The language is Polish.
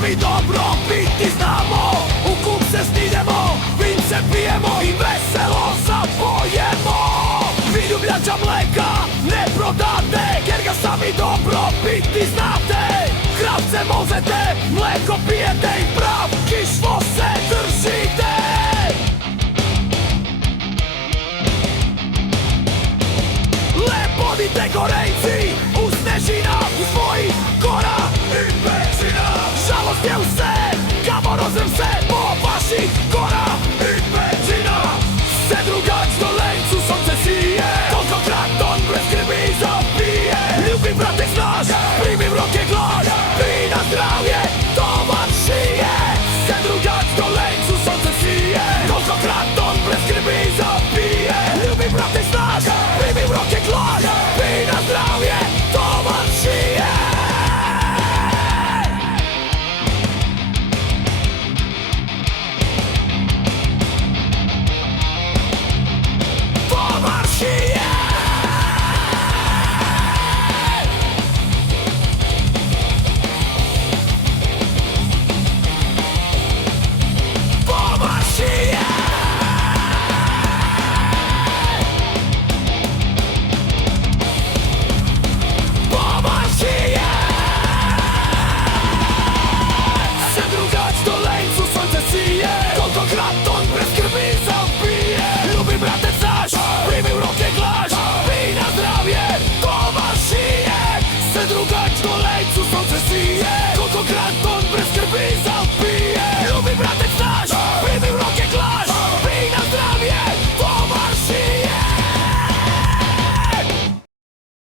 sami dobro biti znamo. U klub se stignemo, vince pijemo i veselo zapojemo. Vi ljubljača mleka ne prodate, jer ga sami dobro biti znate. Kravce mozete, mleko pijete i pravo